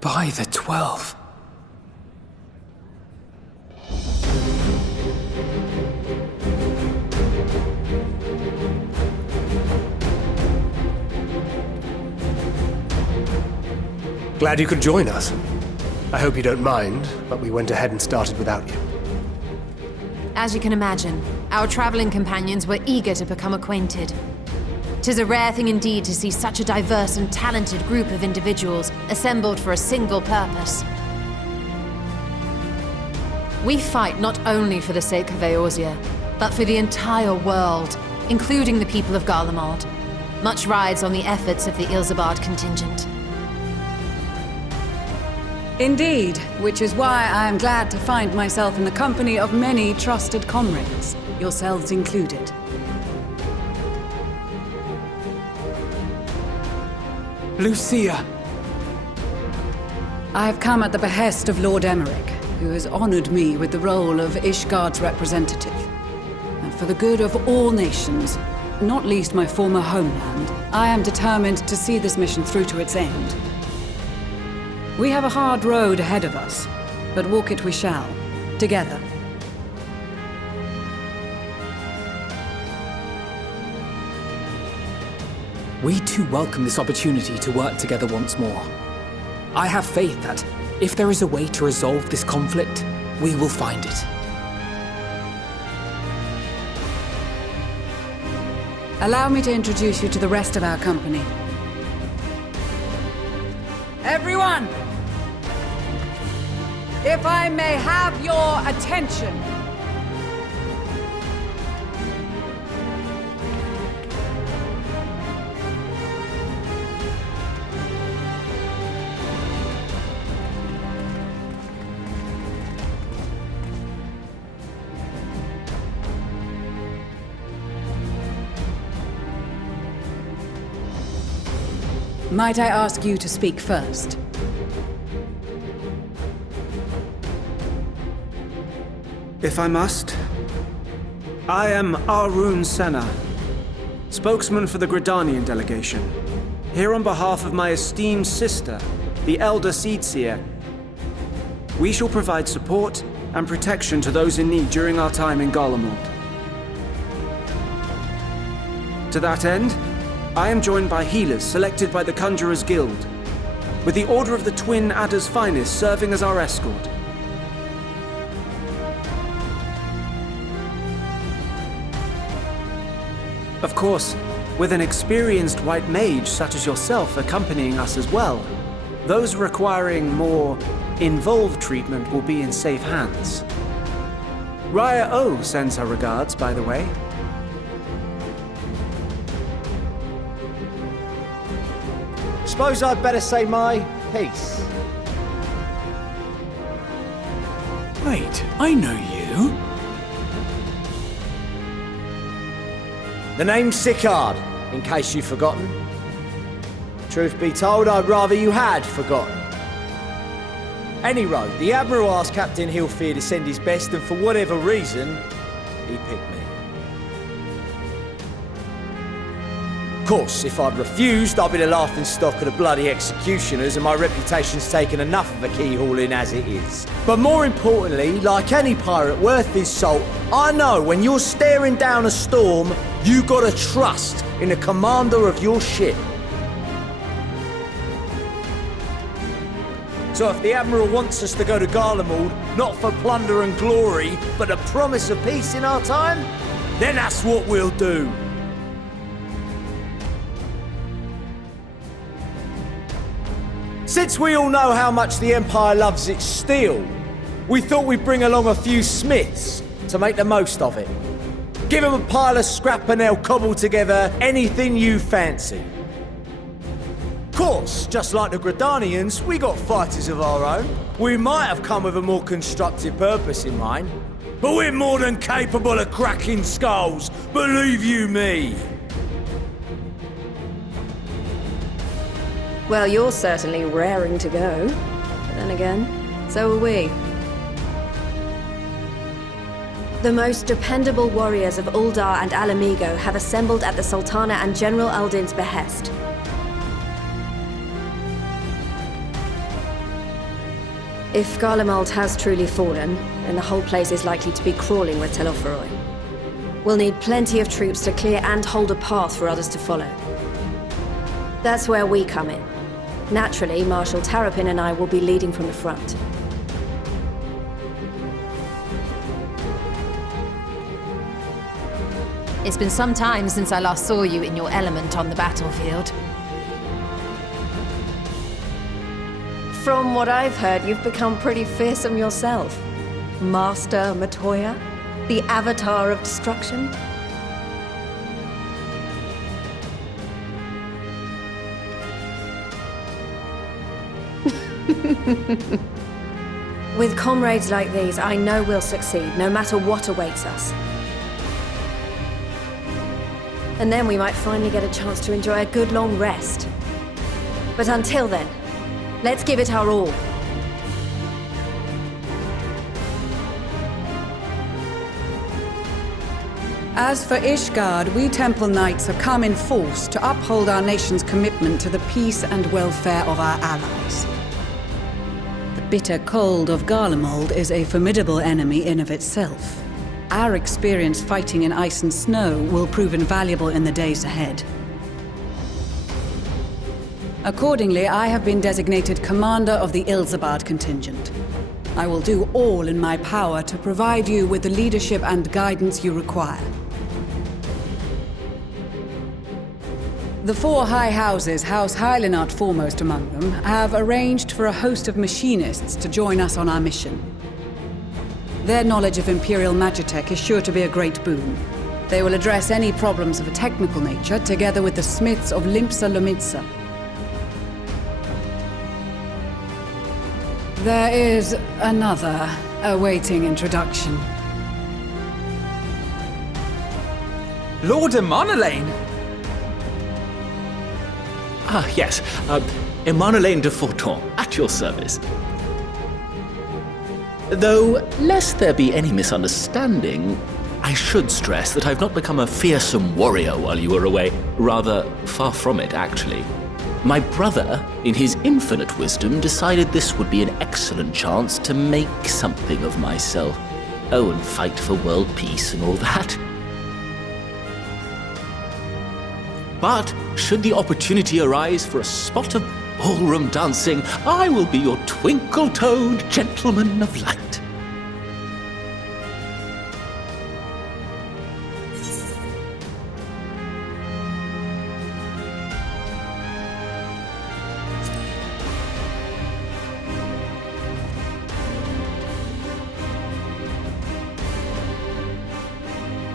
By the 12. Glad you could join us. I hope you don't mind, but we went ahead and started without you. As you can imagine, our traveling companions were eager to become acquainted. 'Tis a rare thing indeed to see such a diverse and talented group of individuals assembled for a single purpose. We fight not only for the sake of Eorzea, but for the entire world, including the people of Garlemald. Much rides on the efforts of the Ilsabard contingent. Indeed, which is why I am glad to find myself in the company of many trusted comrades, yourselves included. Lucia! I have come at the behest of Lord Emmerich, who has honored me with the role of Ishgard's representative. And for the good of all nations, not least my former homeland, I am determined to see this mission through to its end. We have a hard road ahead of us, but walk it we shall, together. We too welcome this opportunity to work together once more. I have faith that, if there is a way to resolve this conflict, we will find it. Allow me to introduce you to the rest of our company. Everyone! If I may have your attention. Might I ask you to speak first? If I must. I am Arun Senna, spokesman for the Gridanian delegation, here on behalf of my esteemed sister, the Elder Seedseer. We shall provide support and protection to those in need during our time in Garlemald. To that end, I am joined by healers selected by the Conjurers Guild, with the Order of the Twin Adder's Finest serving as our escort. Of course, with an experienced white mage such as yourself accompanying us as well, those requiring more involved treatment will be in safe hands. Raya O sends her regards, by the way. Suppose I'd better say my piece. Wait, I know you. The name's Sicard, in case you've forgotten. Truth be told, I'd rather you had forgotten. Any road, the Admiral asked Captain Hilfear to send his best, and for whatever reason, he picked me. Of course, if I'd refused, I'd be the laughingstock of the bloody executioners, and my reputation's taken enough of a keyhauling as it is. But more importantly, like any pirate worth his salt, I know when you're staring down a storm, you gotta trust in the commander of your ship. So if the Admiral wants us to go to Garlemald, not for plunder and glory, but the promise of peace in our time, then that's what we'll do. Since we all know how much the Empire loves its steel, we thought we'd bring along a few smiths to make the most of it. Give them a pile of scrap and they'll cobble together anything you fancy. Of course, just like the Gridanians, we got fighters of our own. We might have come with a more constructive purpose in mind, but we're more than capable of cracking skulls, believe you me. Well, you're certainly raring to go. But then again, so are we. The most dependable warriors of Uldar and Alamigo have assembled at the Sultana and General Aldin's behest. If Garlemald has truly fallen, then the whole place is likely to be crawling with Telophoroi. We'll need plenty of troops to clear and hold a path for others to follow. That's where we come in. Naturally, Marshal Terrapin and I will be leading from the front. It's been some time since I last saw you in your element on the battlefield. From what I've heard, you've become pretty fearsome yourself. Master Matoya? The Avatar of Destruction? With comrades like these, I know we'll succeed, no matter what awaits us. And then we might finally get a chance to enjoy a good long rest. But until then, let's give it our all. As for Ishgard, we Temple Knights have come in force to uphold our nation's commitment to the peace and welfare of our allies. The bitter cold of Garlemald is a formidable enemy in of itself. Our experience fighting in ice and snow will prove invaluable in the days ahead. Accordingly, I have been designated commander of the Ilzabad contingent. I will do all in my power to provide you with the leadership and guidance you require. The four high houses, House Hylinart foremost among them, have arranged for a host of machinists to join us on our mission. Their knowledge of Imperial Magitech is sure to be a great boon. They will address any problems of a technical nature together with the smiths of Limpsa Lomitsa. There is another awaiting introduction. Lord Emanolain! Ah, yes. Emanolain de Forton, at your service. Though, lest there be any misunderstanding, I should stress that I've not become a fearsome warrior while you were away. Rather, far from it, actually. My brother, in his infinite wisdom, decided this would be an excellent chance to make something of myself. Oh, and fight for world peace and all that. But, should the opportunity arise for a spot of ballroom dancing, I will be your twinkle-toed gentleman of light.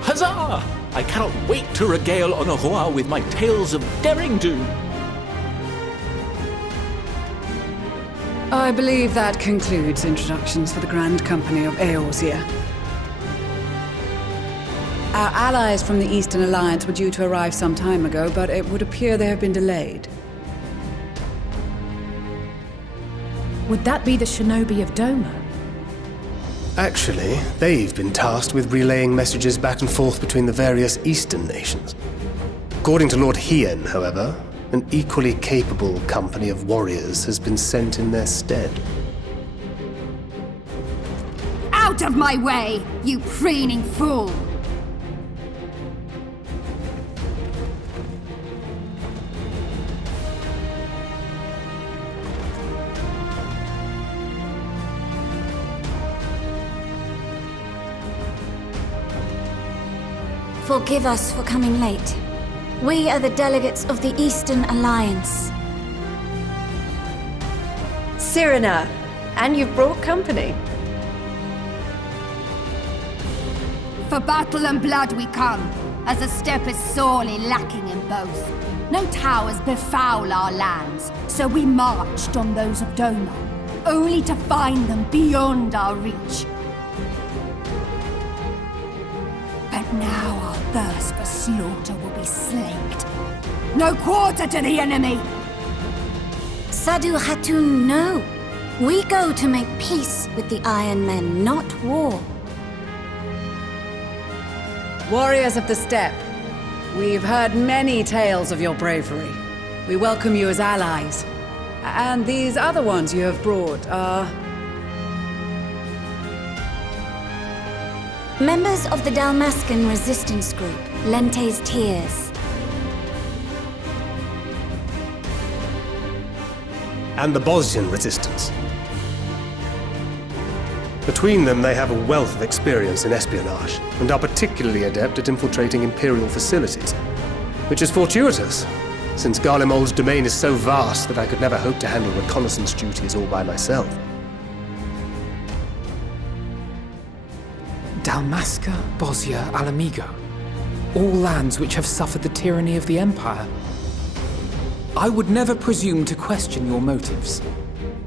Huzzah! I cannot wait to regale Honohua with my tales of derring-do. I believe that concludes introductions for the Grand Company of Eorzea. Our allies from the Eastern Alliance were due to arrive some time ago, but it would appear they have been delayed. Would that be the shinobi of Doma? Actually, they've been tasked with relaying messages back and forth between the various Eastern nations. According to Lord Hien, however, an equally capable company of warriors has been sent in their stead. Out of my way, you preening fool! Forgive us for coming late. We are the delegates of the Eastern Alliance. Cyrena, and you've brought company. For battle and blood we come, as a step is sorely lacking in both. No towers befoul our lands, so we marched on those of Doma, only to find them beyond our reach. But now our thirst for slaughter will be slaked. No quarter to the enemy! Sadu Hatun, no. We go to make peace with the Iron Men, not war. Warriors of the Steppe, we've heard many tales of your bravery. We welcome you as allies. And these other ones you have brought are Members of the Dalmascan resistance group, Lente's Tears. And the Bosnian resistance. Between them, they have a wealth of experience in espionage, and are particularly adept at infiltrating Imperial facilities. Which is fortuitous, since Garlemald's domain is so vast that I could never hope to handle reconnaissance duties all by myself. Dalmasca, Bosnia, Alamigo. All lands which have suffered the tyranny of the Empire. I would never presume to question your motives.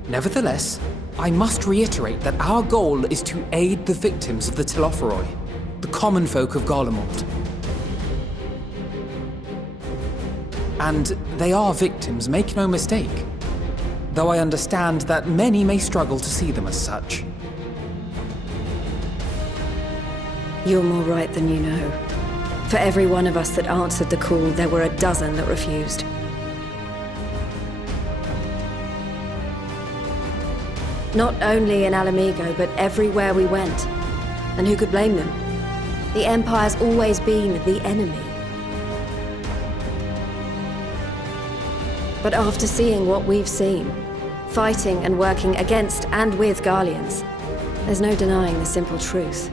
Nevertheless, I must reiterate that our goal is to aid the victims of the Telophoroi, the common folk of Garlemald. And they are victims, make no mistake. Though I understand that many may struggle to see them as such. You're more right than you know. For every one of us that answered the call, there were a dozen that refused. Not only in Alamigo, but everywhere we went. And who could blame them? The Empire's always been the enemy. But after seeing what we've seen, fighting and working against and with Garleans, there's no denying the simple truth.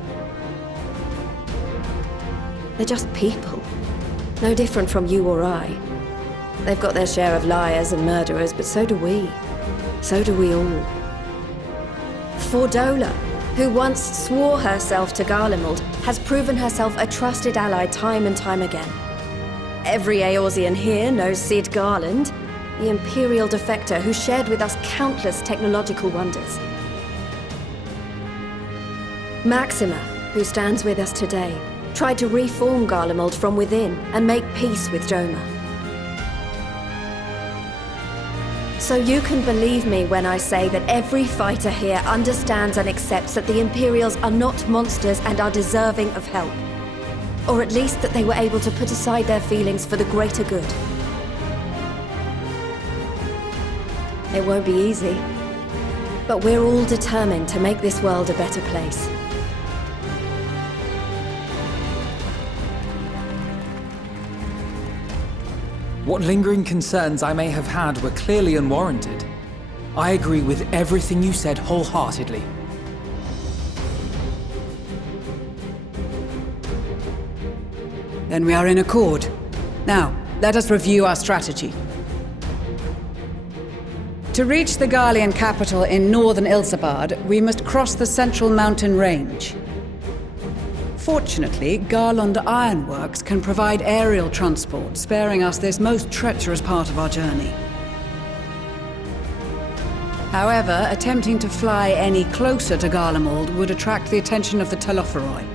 They're just people. No different from you or I. They've got their share of liars and murderers, but so do we. So do we all. Fordola, who once swore herself to Garlemald, has proven herself a trusted ally time and time again. Every Eorzean here knows Cid Garland, the Imperial defector who shared with us countless technological wonders. Maxima, who stands with us today, tried to reform Garlemald from within and make peace with Doma. So you can believe me when I say that every fighter here understands and accepts that the Imperials are not monsters and are deserving of help. Or at least that they were able to put aside their feelings for the greater good. It won't be easy, but we're all determined to make this world a better place. What lingering concerns I may have had were clearly unwarranted. I agree with everything you said wholeheartedly. Then we are in accord. Now, let us review our strategy. To reach the Garlean capital in northern Ilsabard, we must cross the central mountain range. Fortunately, Garland Ironworks can provide aerial transport, sparing us this most treacherous part of our journey. However, attempting to fly any closer to Garlemald would attract the attention of the Telophoroi.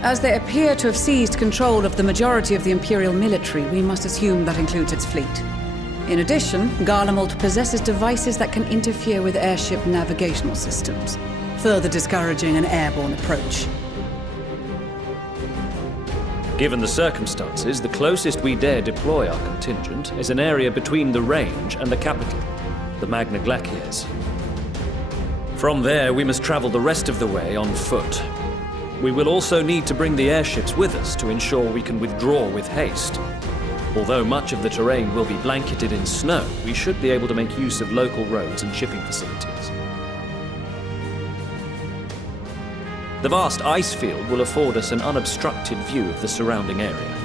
As they appear to have seized control of the majority of the Imperial military, we must assume that includes its fleet. In addition, Garlemald possesses devices that can interfere with airship navigational systems, further discouraging an airborne approach. Given the circumstances, the closest we dare deploy our contingent is an area between the range and the capital, the Magna Glaciers. From there, we must travel the rest of the way on foot. We will also need to bring the airships with us to ensure we can withdraw with haste. Although much of the terrain will be blanketed in snow, we should be able to make use of local roads and shipping facilities. The vast ice field will afford us an unobstructed view of the surrounding area.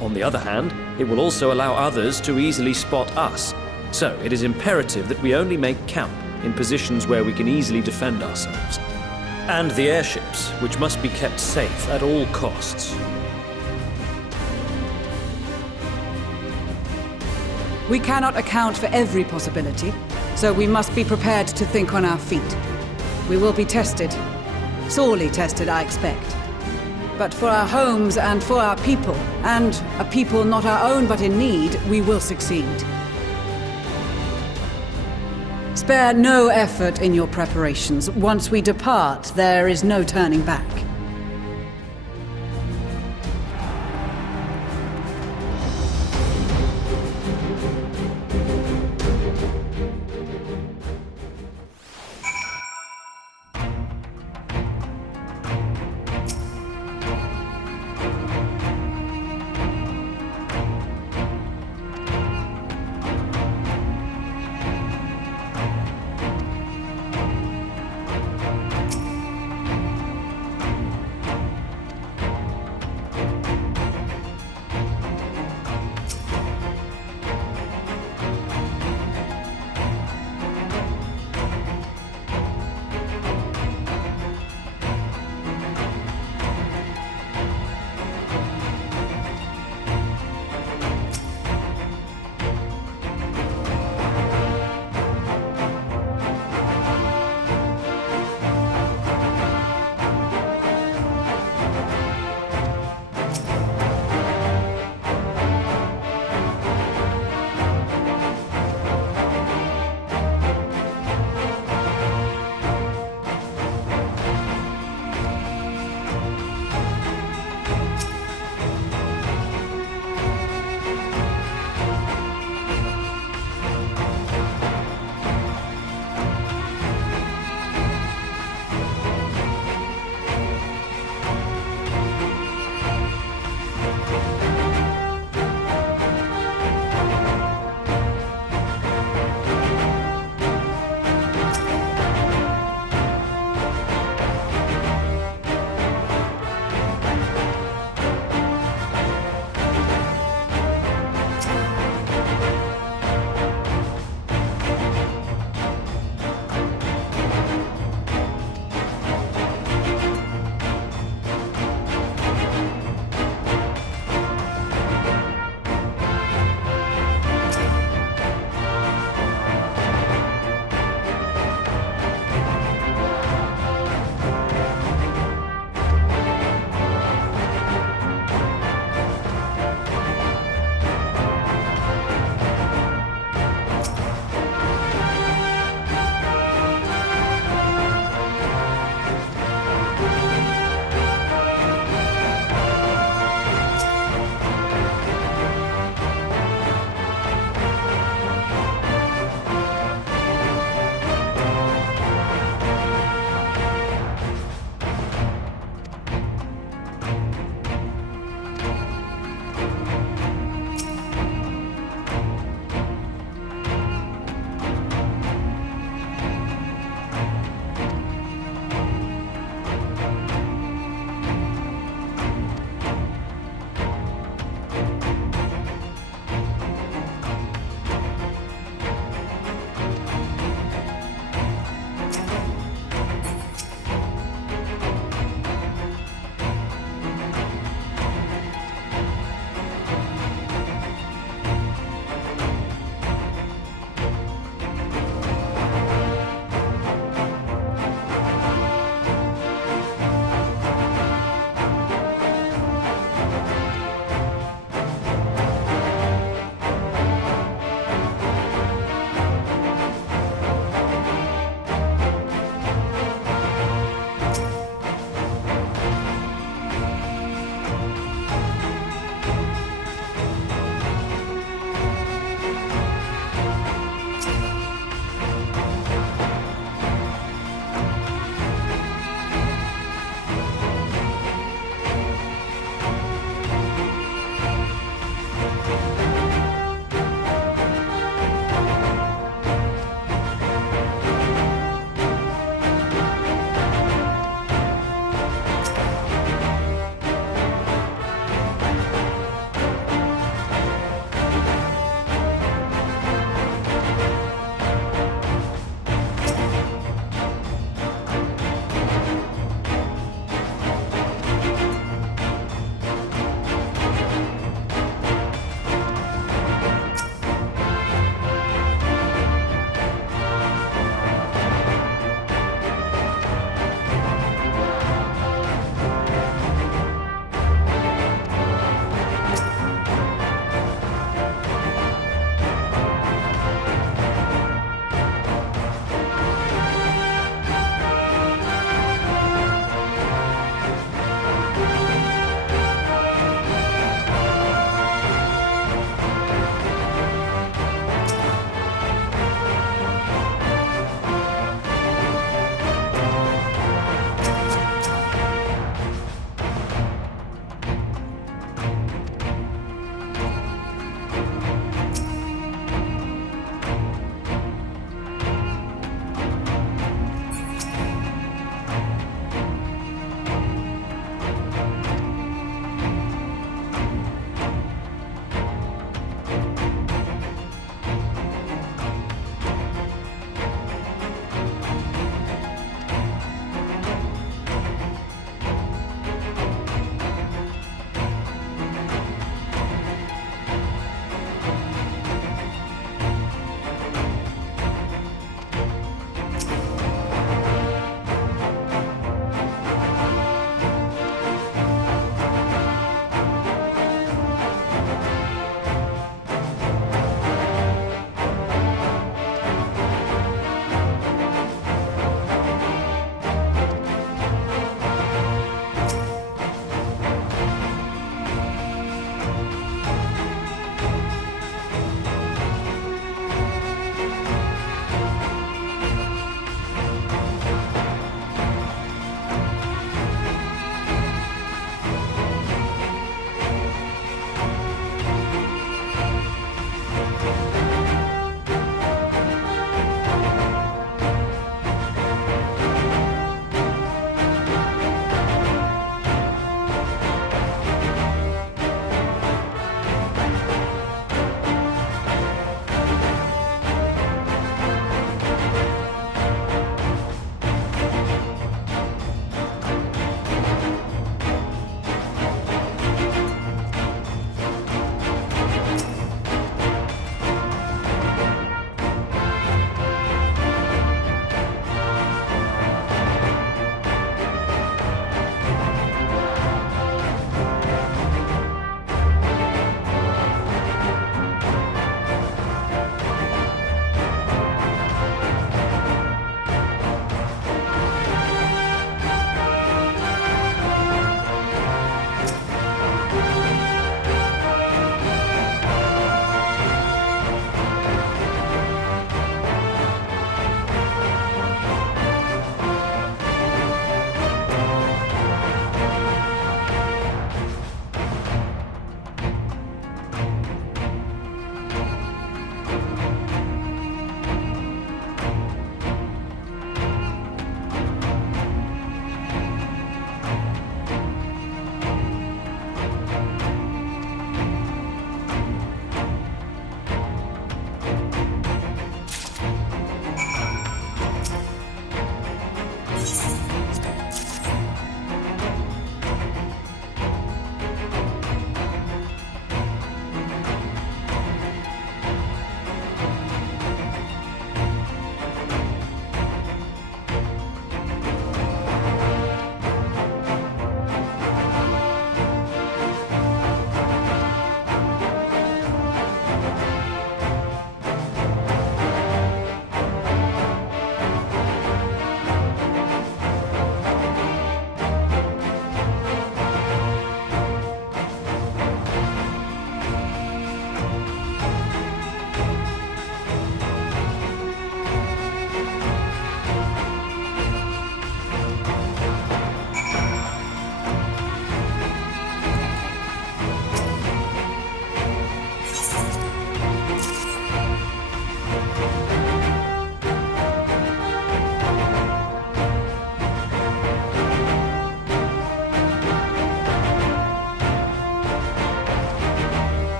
On the other hand, it will also allow others to easily spot us, so it is imperative that we only make camp in positions where we can easily defend ourselves. And the airships, which must be kept safe at all costs. We cannot account for every possibility, so we must be prepared to think on our feet. We will be tested. Sorely tested, I expect. But for our homes and for our people, and a people not our own but in need, we will succeed. Spare no effort in your preparations. Once we depart, there is no turning back.